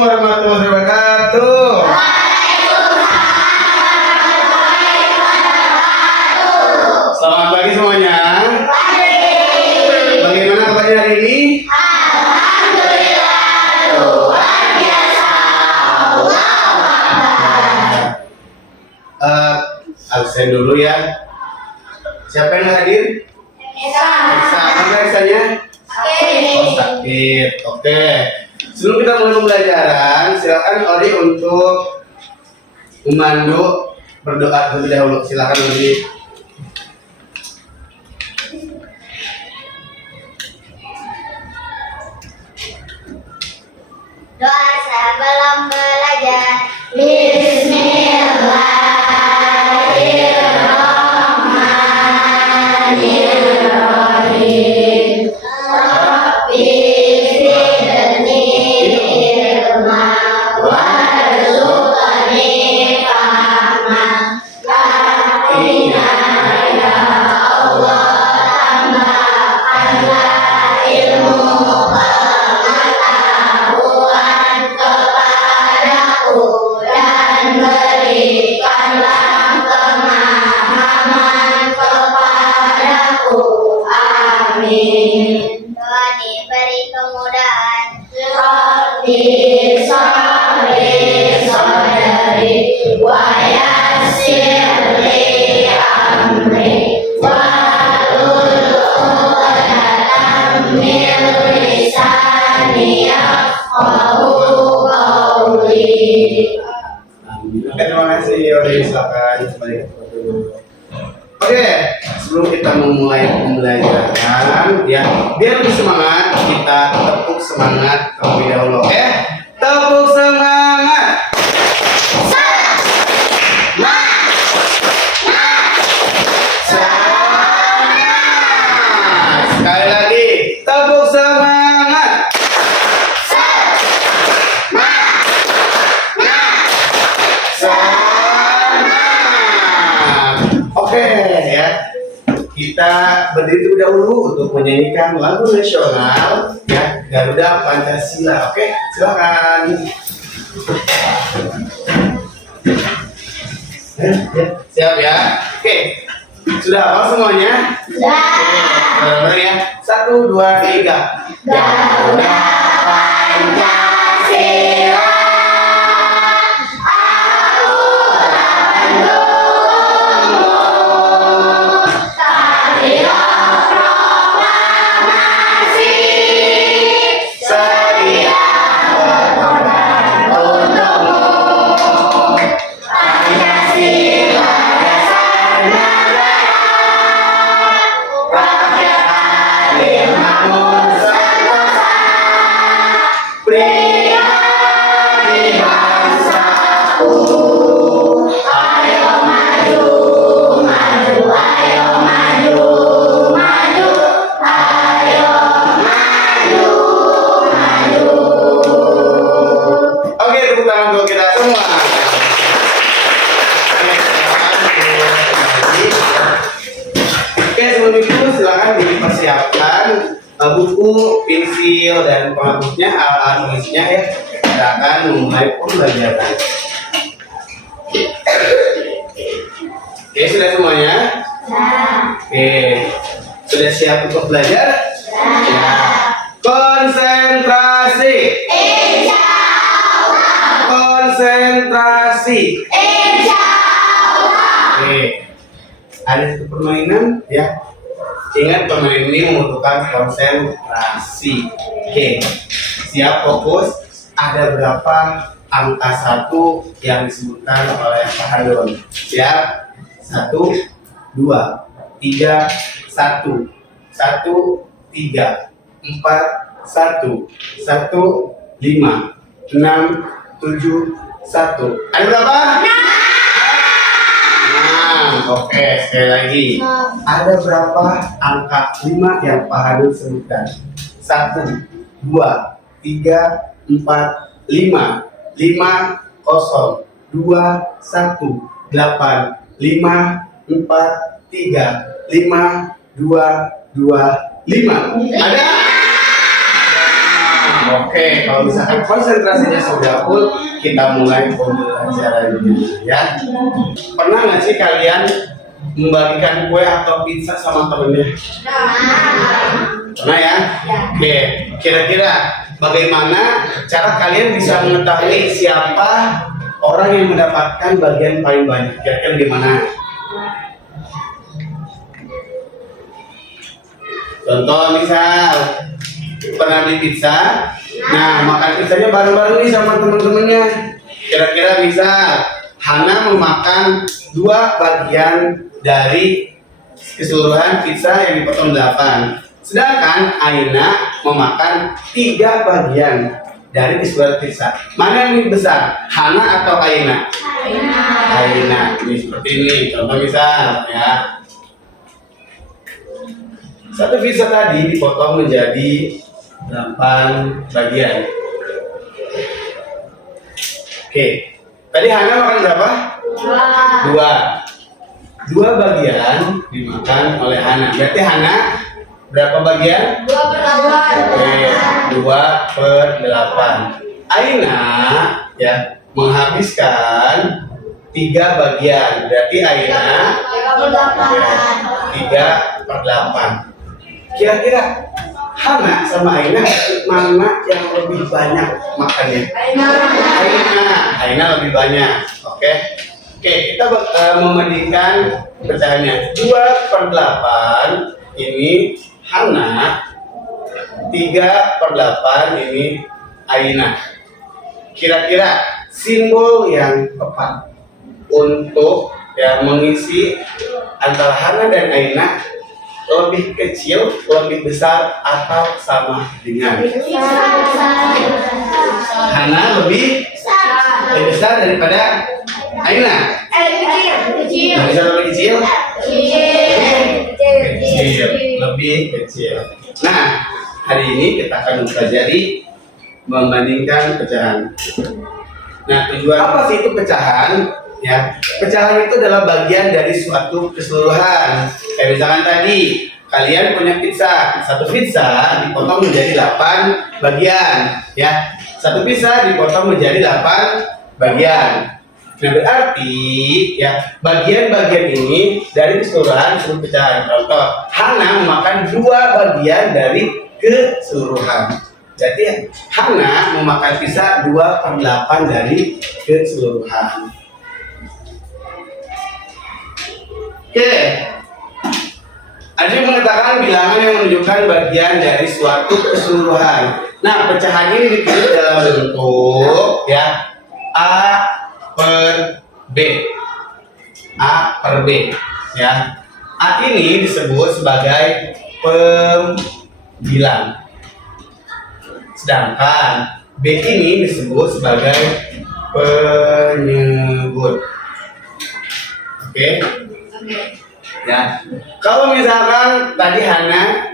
warahmatullahi wabarakatuh. Selamat pagi semuanya. Bagaimana kabarnya hari ini? Alhamdulillah, luar biasa. Absen dulu ya. Siapa yang hadir? Esa. Mana Esanya? Oh, sakit. Oke. Sebelum kita mulai pembelajaran, silakan Ori untuk memandu berdoa terlebih dahulu. Silakan Ori. Doa sebelum belajar. Bismillahirrahmanirrahim. Rabbi zidni ilma warzuqni fahma. Katina ya Allah, tambahkanlah ilmu pengetahuan kepadaku dan berikanlah pemahaman kepadaku. Amin. Doa diberi kemudahan. Rabbi sabri sadari wa yassir li amri wahlul 'uqdatam min lisani yafqahu qawli. Oke, terima kasih Ori. Silakan kembali ke tempat dulu. Oke, sebelum kita memulai pembelajaran, ya, biar lebih semangat, kita tepuk semangat terlebih dahulu. Oke, tepuk semangat. Sekali lagi, tepuk semangat. Oke ya, kita berdiri terlebih dahulu untuk menyanyikan lagu nasional ya, Garuda Pancasila. Oke, silakan. Ya, siap ya. Oke, sudah hafal semuanya? Sudah. Benar ya. 1, 2, 3. Garuda Pancasila, aku mendukungmu. Marilah proklamasi, sedia berkorban untukmu. Pancasila dasar negara, rakyat adil makmur sentosa, pribadi bangsaku. Ayo maju, maju, ayo maju, maju, ayo maju, maju. Oke, tepuk tangan untuk kita semua. Oke, sebelum itu silakan dipersiapkan buku, pensil, dan penghapusnya, alat tulisnya ya. Kita akan memulai pembelajaran. Oke, sudah semuanya? Oke, sudah siap untuk belajar? Ya. Konsentrasi. Konsentrasi. Oke, ada satu permainan ya. Ingat, permainan ini membutuhkan konsentrasi. Oke, siap, fokus. Ada berapa angka 1 yang disebutkan oleh Pak Hayun? Siap? 1, 2, 3, 1, 1, 3, 4, 1, 1, 5, 6, 7, 1. Ada berapa? 6. Oke, sekali lagi. Ada berapa angka 5 yang Pak Hayun sebutkan? 1, 2, 3, 4, 5, 5, 0, 2, 1, 8, 5, 4, 3, 5, 2, 2, 5. Ada? Oke, kalau misalkan konsentrasinya sudah full, kita mulai pembelajaran dulu ya. Pernah nggak sih kalian membagikan kue atau pizza sama temennya? Pernah ya? Oke, kira-kira bagaimana cara kalian bisa mengetahui siapa orang yang mendapatkan bagian paling banyak? Kira-kira gimana? Contoh misal pernah beli pizza, nah makan pizzanya bareng-bareng nih sama teman-temannya. Kira-kira misal Hana memakan 2 bagian dari keseluruhan pizza yang dipotong 8, sedangkan Aina memakan 3 bagian dari keseluruhan pizza. Mana yang lebih besar, Hana atau Aina? Aina. Ini seperti ini, contoh misal ya. Satu pizza tadi dipotong menjadi 8 bagian. Oke, tadi Hana makan berapa? 2. 2 bagian dimakan oleh Hana. Berarti Hana berapa bagian? 2/8. Aina ya menghabiskan 3 bagian. Berarti Aina 3/8. Kira-kira Hana sama Aina mana yang lebih banyak makannya? Aina lebih banyak. Oke, kita membandingkan pecahannya 2/8 ini Hana, 3/8 ini Aina. Kira-kira simbol yang tepat untuk mengisi antara Hana dan Aina lebih kecil, lebih besar, atau sama dengan? Hana lebih besar daripada Aina. Lebih kecil? Lebih kecil. Nah, hari ini kita akan mempelajari membandingkan pecahan. Nah, tujuan apa sih itu pecahan? Ya, pecahan itu adalah bagian dari suatu keseluruhan. Kayak misalkan tadi kalian punya pizza, satu pizza dipotong menjadi 8 bagian, ya. Satu pizza dipotong menjadi 8 bagian. Nah, berarti ya bagian-bagian ini dari keseluruhan seluruh pecahan. Contoh, Hana memakan 2 bagian dari keseluruhan. Jadi Hana memakan pizza 2/8 dari keseluruhan. Oke, ada yang mengatakan bilangan yang menunjukkan bagian dari suatu keseluruhan. Nah, pecahan ini ditulis dalam bentuk ya A/B. A/B ya. A ini disebut sebagai pembilang. Sedangkan B ini disebut sebagai penyebut. Oke. Ya, kalau misalkan tadi Hana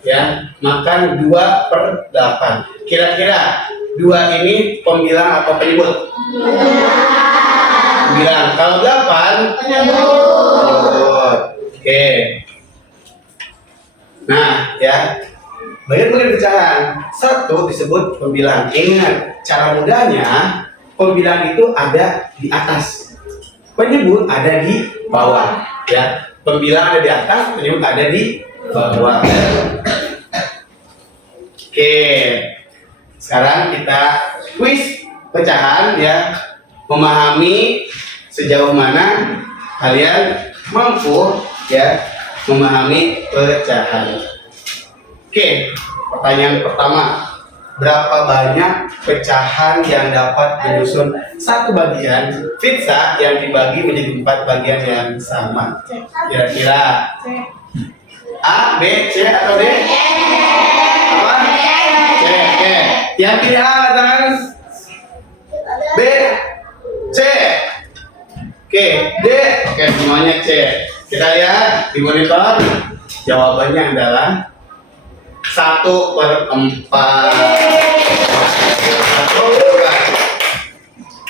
ya makan 2/8, kira-kira 2 ini pembilang atau penyebut? Pembilang. Kalau 8 penyebut. Oke. Nah, ya bagian-bagian pecahan 1 disebut pembilang. Ingat, cara mudahnya pembilang itu ada di atas, penyebut ada di bawah. Ya, pembilang ada di atas, penyebut ada di bawah. Oke, sekarang kita kuis pecahan ya, memahami sejauh mana kalian mampu ya memahami pecahan. Oke, pertanyaan pertama, berapa banyak pecahan yang dapat menyusun satu bagian pizza yang dibagi menjadi 4 bagian yang sama? Kira-kira A, B, C, atau D? Apa? C. Oke. Yang pilih A, katakan B, C. Oke, D. Oke, semuanya C. Kita lihat di monitor. Jawabannya adalah 1/4.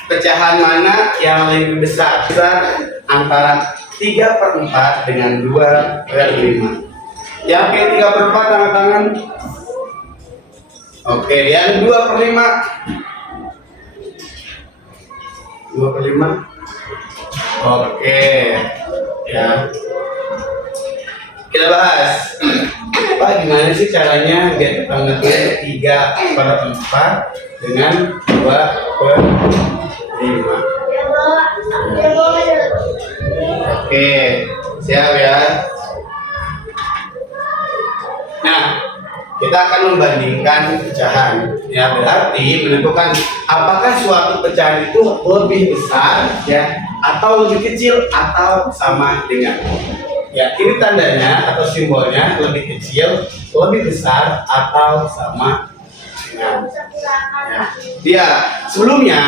Pecahan mana yang lebih besar? Antara 3/4 dengan 2/5. Yang pilih 3/4 tangan. Oke, yang 2/5. 2/5. Oke, ya. Kita bahas. Pak, gimana sih caranya biar tetangga 3/4 dengan 2/5? Oke, siap ya. Nah, kita akan membandingkan pecahan. Ya, berarti menentukan apakah suatu pecahan itu lebih besar ya atau lebih kecil atau sama dengan. Ya, ini tandanya atau simbolnya lebih kecil, lebih besar atau sama dengan. Ya, sebelumnya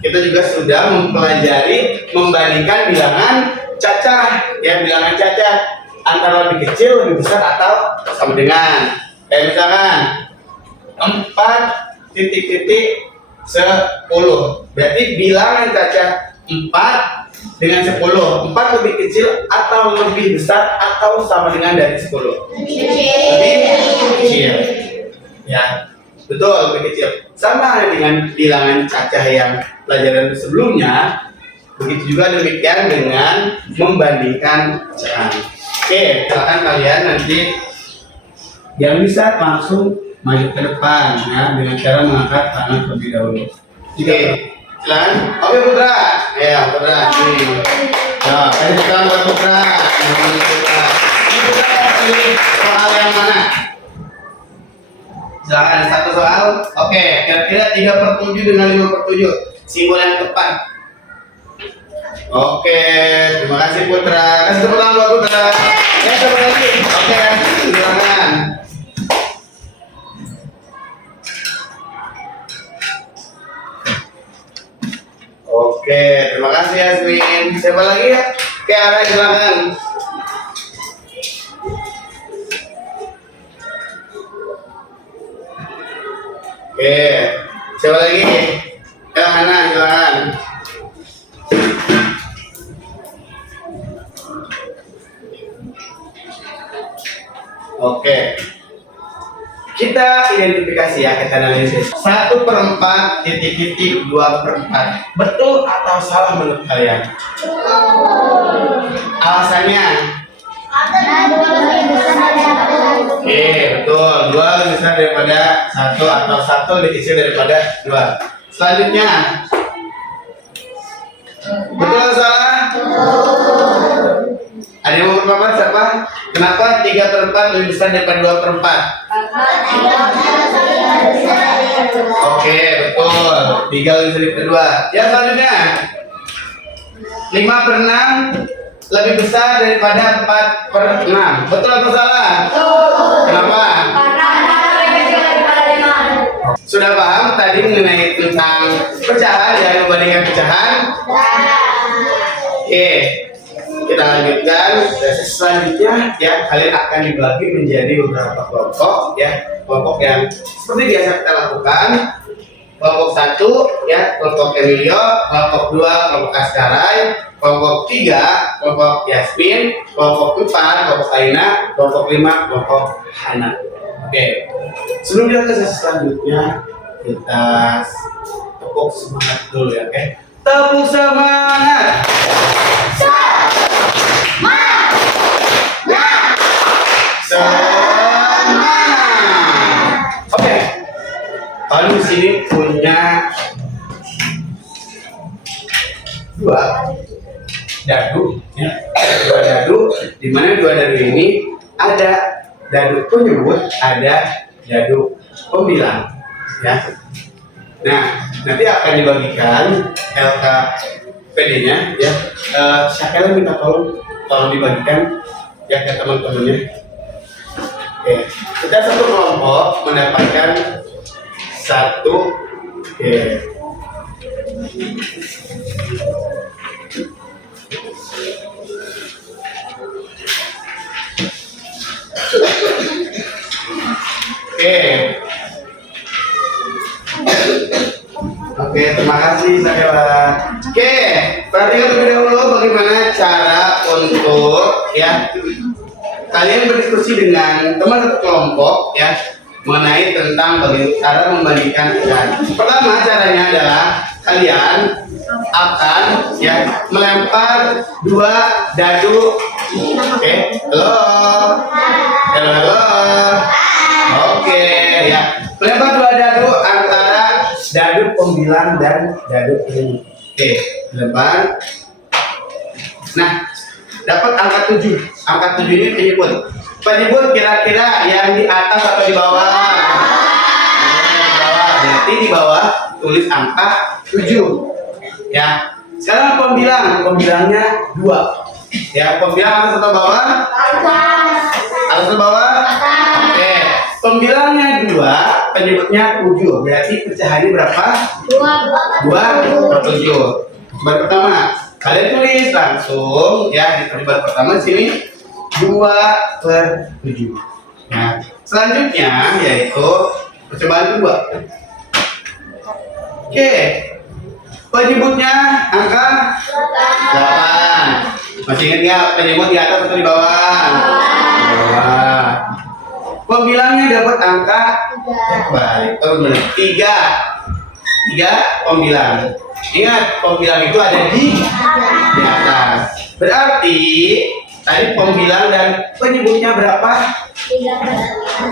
kita juga sudah mempelajari membandingkan bilangan cacah. Ya, bilangan cacah antara lebih kecil, lebih besar atau sama dengan. Kayak misalkan 4,10. Berarti bilangan cacah 4 dengan 10. 4 lebih kecil atau lebih besar atau sama dengan dari 10. Lebih kecil. Ya, betul, lebih kecil. Sama dengan bilangan cacah yang pelajaran sebelumnya. Begitu juga demikian dengan membandingkan pecahan. Oke, silakan kalian nanti yang bisa langsung maju ke depan ya dengan cara mengangkat tangan terlebih dahulu. Oke, silakan. Oke Putra, ya Putra. Nih. Ya, kasih tangan buat Putra. Ini Putra. Ini Putra pilih soal yang mana? Silakan satu soal. Oke, kira-kira 3/7 dengan 5/7 simbol yang tepat. Oke, terima kasih Putra. Kasih tepuk tangan buat Putra. Ya, coba lagi. Oke, silakan. Oke, terima kasih Yasmin. Siapa lagi ya? Kiara, silakan. Oke, siapa lagi? Ya, Hana, silakan. Oke, kita identifikasi ya, kita analisis 1/4 titik-titik 2/4 betul atau salah menurut kalian? Alasannya? Oke, betul, 2 lebih besar daripada 1 atau 1 lebih kecil daripada 2. Selanjutnya, betul atau salah? Ada yang mau berpendapat siapa? Kenapa 3/4 lebih besar daripada 2/4? Oke, betul. 3 lebih besar daripada 2. Yang selanjutnya, 5/6 lebih besar daripada 4/6. Betul atau salah? Kenapa? Sudah paham tadi mengenai tentang pecahan dan membandingkan pecahan? Oke. Kita lanjutkan sesi selanjutnya ya, kalian akan dibagi menjadi beberapa kelompok ya, kelompok yang seperti biasa kita lakukan. Kelompok 1 ya, kelompok Emilio, kelompok 2 kelompok Askarai, kelompok 3 kelompok Yasmin, kelompok 4 kelompok Aina, kelompok 5 kelompok Hana. Oke. Sebelum kita ke sesi selanjutnya, kita tepuk semangat dulu ya, oke? Tepuk semangat. Oke, kalau di sini punya 2 dadu, ya, 2 dadu, di mana 2 dadu ini ada dadu penyebut, ada dadu pembilang, ya. Nah, nanti akan dibagikan LKPD-nya, ya. Siapa yang minta tolong dibagikan ya ke teman-temannya. Oke, kita satu kelompok mendapatkan 1. Oke. Oke, terima kasih Sakela. Oke, perhatikan terlebih dahulu bagaimana cara untuk ya kalian berdiskusi dengan teman satu kelompok ya mengenai tentang bagaimana cara membandingkan ikan. Pertama caranya adalah kalian akan ya melempar dua dadu. Oke, halo, halo, halo. Oke, ya melempar dua dadu antara dadu pembilang dan dadu ini. Oke, lempar. Nah, dapat angka 7. Angka 7 ini penyebut. Penyebut kira-kira yang di atas atau di bawah? Di bawah. Berarti di bawah tulis angka 7. Ya. Sekarang pembilang. Pembilangnya 2. Ya, pembilang atas atau bawah? Atas atau bawah? Oke. Pembilangnya 2, penyebutnya 7. Berarti pecahannya berapa? 2 per 7. Baru pertama. Kalian tulis langsung ya di peribad pertama sini 2/7. Nah, selanjutnya yaitu percobaan kedua. Oke, penyebutnya angka 8. Masih ingat nggak penyebut di atas atau di bawah? Bawah. Pembilangnya dapat angka baik, benar 3 pembilang. Ingat, pembilang itu ada di atas. Berarti tadi pembilang dan penyebutnya berapa?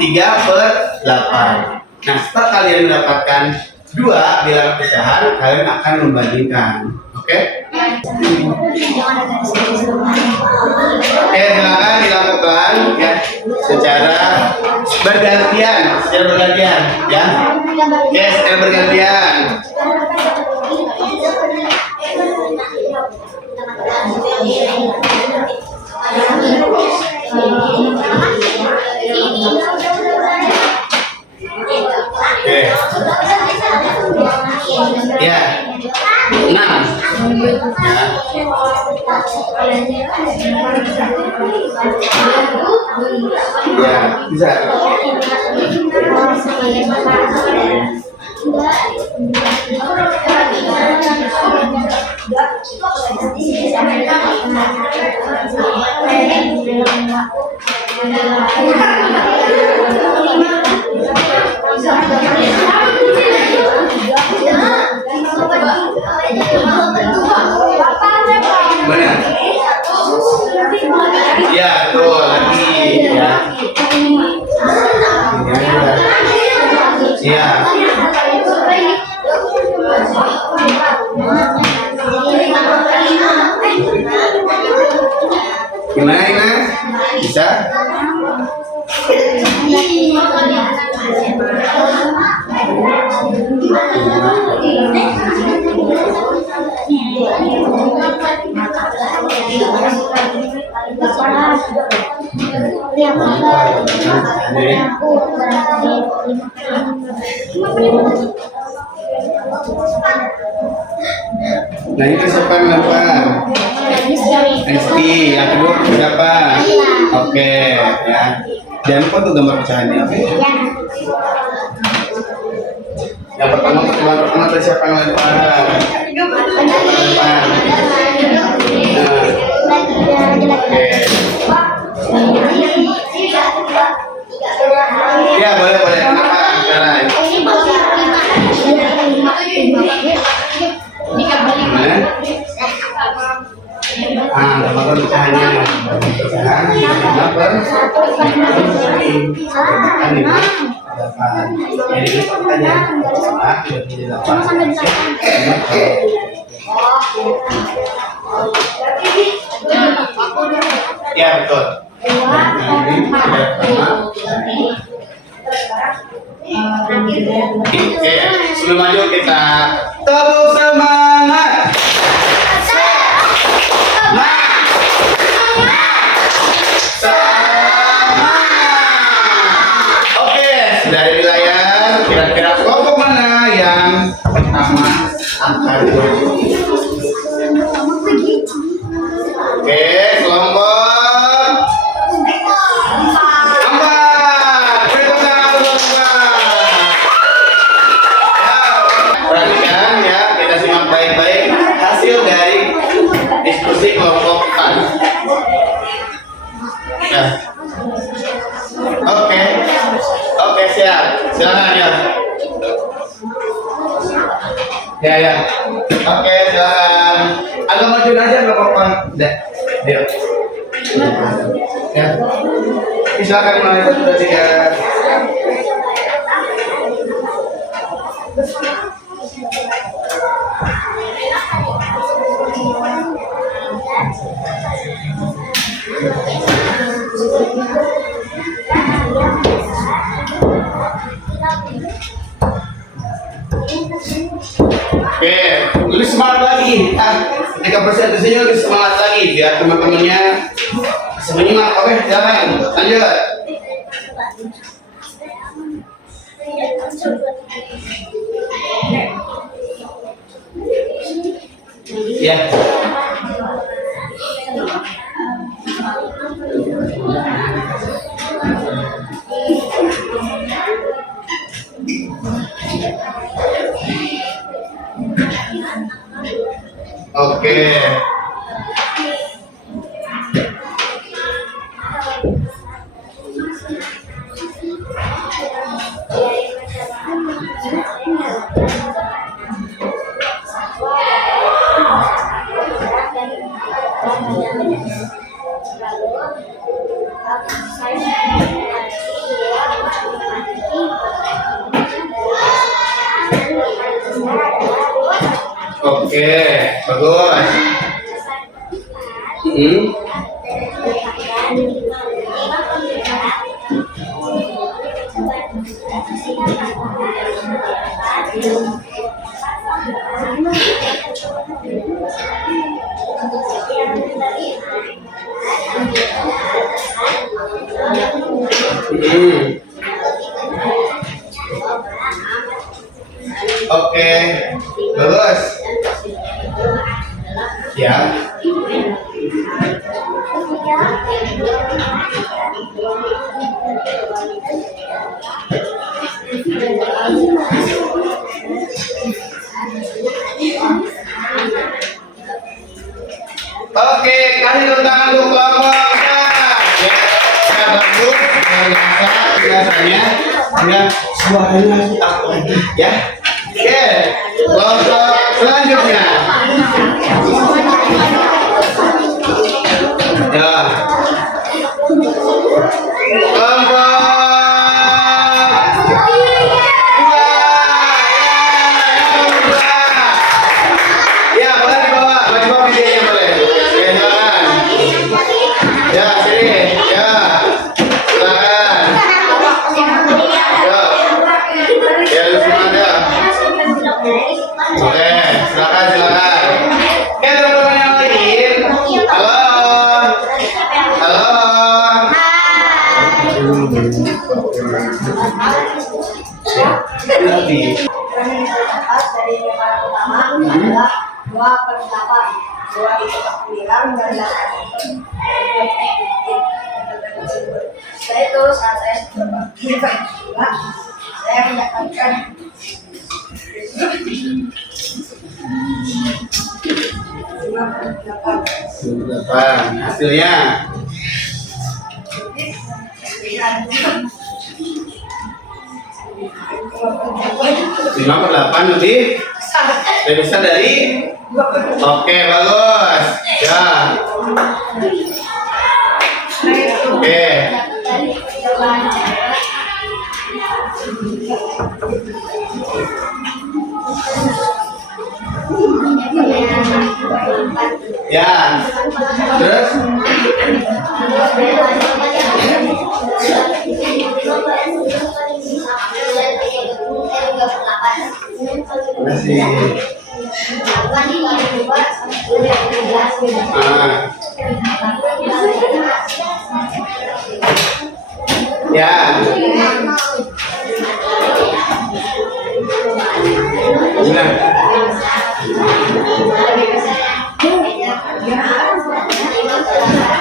3/8. Nah, setelah kalian mendapatkan 2 bilangan pecahan, kalian akan membandingkan. Oke? Oke, silakan dilakukan ya secara bergantian, ya. Oke, secara bergantian. Oke. Ya. 6. Ya, bisa. Mana? Iya, betul. Lagi ya. Iya. Gimana ini? Bisa? Nah itu siapa yang melakukan? Rizky, yang kedua berapa? Oke, ya. Jangan lupa tuh gambar pecahannya. Yang pertama tadi siapa yang lempar? Oke. Ya boleh. Kenapa? Sekarang. Gambar pecahannya. Pecahan. Jadi pertanyaan pertama tidak ya betul. Oke, sebelum lanjut kita tepuk semangat. Dari wilayah kira-kira kelompok mana yang pertama angka 2? Oke, kelompok 4. Perhatikan ya, kita simak baik-baik hasil dari diskusi kelompok 4. Ya. Oke, siap. Ya. Oke, silakan. Agak majuin aja nggak apa-apa. Udah. Ayo. Ya. Silakan mulai 1, 2, 3. Oke, lebih semangat lagi. Ketika presentasinya lebih semangat lagi biar teman-temannya semangat. Oke, jalan. Lanjut. Ya. Oke. Oke, bagus. Oke, bagus. Ya. Oke, kasih tepuk tangan untuk kelompok. Ya, bagus. Biasanya ya suaranya tak lagi ya. Oke, kelompok selanjutnya. Ya. Kelompok ya, boleh dibawa, medianya boleh. Ya, silakan. Ya, sini. Ya. Silakan. Ya. Ya, lu semua ada. Oke, silakan. Oke, teman-teman yang lain. Halo. Halo. Lagi. Dari yang pertama adalah 2/8. 2 itu 9 dan 8. Setelah itu saat saya berbagi juga, saya mendapatkan 8. Hasilnya 5/8 lebih besar dari. Oke, bagus. Ya. Oke. Ya. Terus? Masih. Ya. Benar.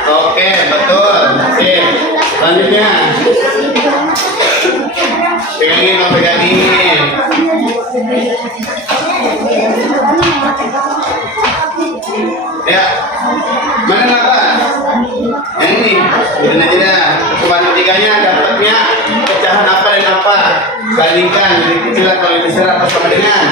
Oke, betul. Oke, selanjutnya. Pegangin. Ya, mana apa? Yang ini, bikin aja dah. Percobaan ketiganya dapatnya pecahan apa dan apa? Bandingkan, jadi kecil atau lebih besar apa sama dengan?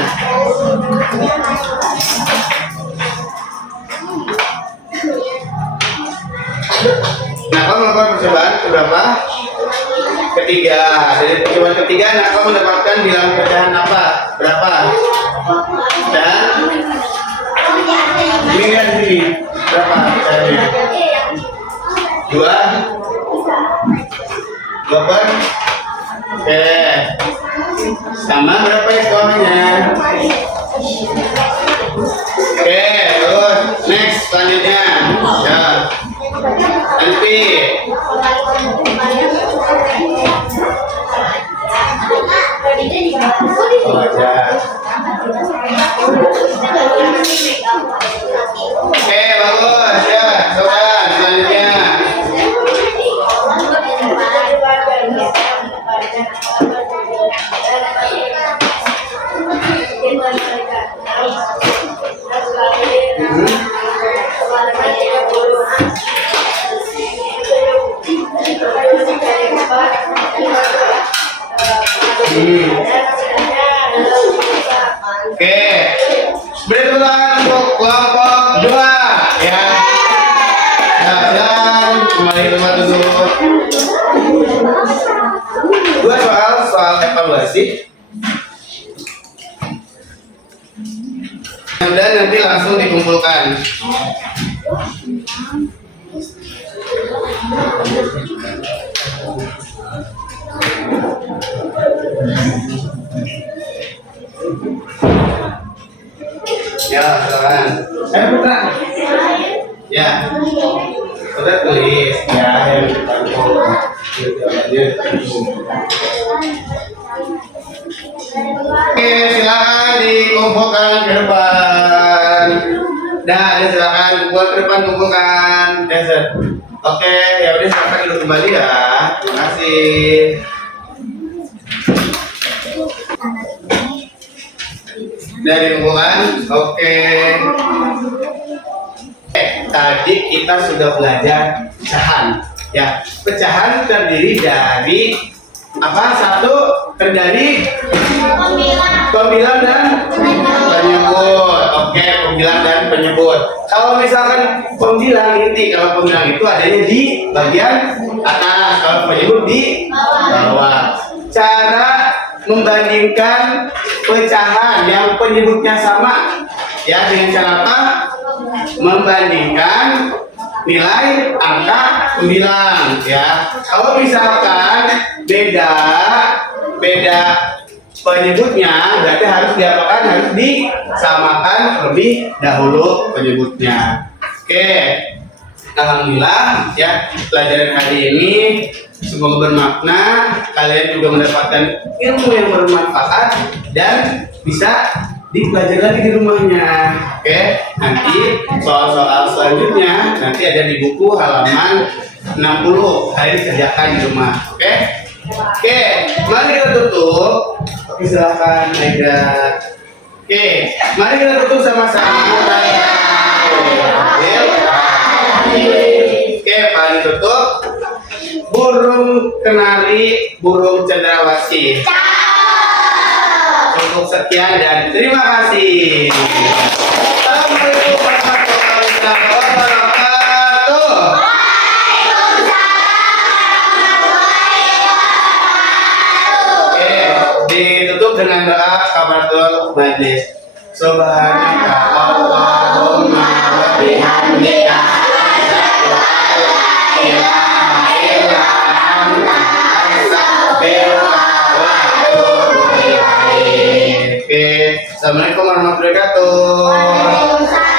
berapa? Ketiga. Dari percobaan ketiga, Naka mendapatkan bilangan pecahan apa? Berapa? Dan ini lihat sini. Berapa pecahannya? 2. 2 per? Oke. Sama berapa skornya? Oke, terus next selanjutnya. Ya. Nanti. Oh, aja. Oke, bagus ya. Coba selanjutnya. Oke, beri tepuk tangan untuk kelompok 2 ya. Nah, silakan kembali ke tempat duduk. 2 soal evaluasi. Dan nanti langsung dikumpulkan. Ya, silakan. Putra. Ya. Putra tulis ya yang Oke, silakan dikumpulkan ke depan. Nah, silakan buat ke depan kumpulkan. Desert. Oke, ya udah silakan duduk kembali ya. Terima kasih. Dari hubungan, oke. Tadi kita sudah belajar pecahan. Ya, pecahan terdiri dari apa? Satu terdiri pembilang dan penyebut. Oke, pembilang dan penyebut. Kalau misalkan pembilang inti, kalau pembilang itu adanya di bagian atas, kalau penyebut di bawah. Cara membandingkan pecahan yang penyebutnya sama ya dengan cara apa? Membandingkan nilai angka pembilang ya. Kalau misalkan beda penyebutnya, berarti harus diapakan? Harus disamakan terlebih dahulu penyebutnya. Oke, alhamdulillah ya pelajaran hari ini semoga bermakna, kalian juga mendapatkan ilmu yang bermanfaat dan bisa dipelajari lagi di rumahnya. Oke, nanti soal-soal selanjutnya nanti ada di buku halaman 60. Kalian kerjakan di rumah. Oke, mari kita tutup. Oke, silakan Aida. Oke, mari kita tutup sama-sama. Oke, paling tutup. Burung kenari, burung cendrawasih. Cukup sekian dan terima kasih. Assalamualaikum warahmatullahi wabarakatuh. Oke, ditutup dengan doa kafaratul majlis. Subhanaka Allahumma wa bihamdika asyhadu an la ilaha illa anta astaghfiruka wa atubu ilaik. Oke, assalamualaikum warahmatullahi wabarakatuh.